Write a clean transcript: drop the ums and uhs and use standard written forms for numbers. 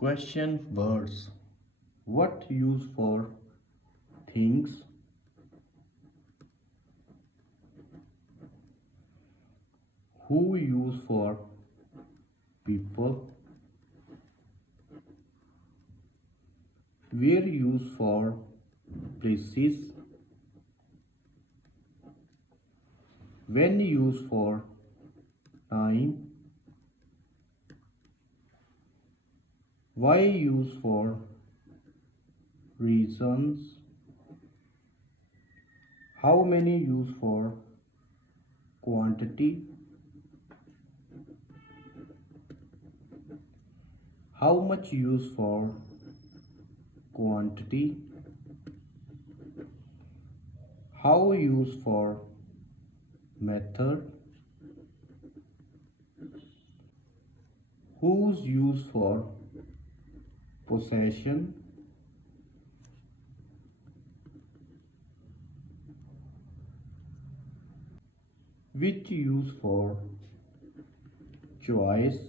Question words. What use for things? Who use for people? Where use for places? When use for time? Why use for reasons? How many use for quantity? How much use for quantity? How use for method? Whose use for possession? Which use for choice?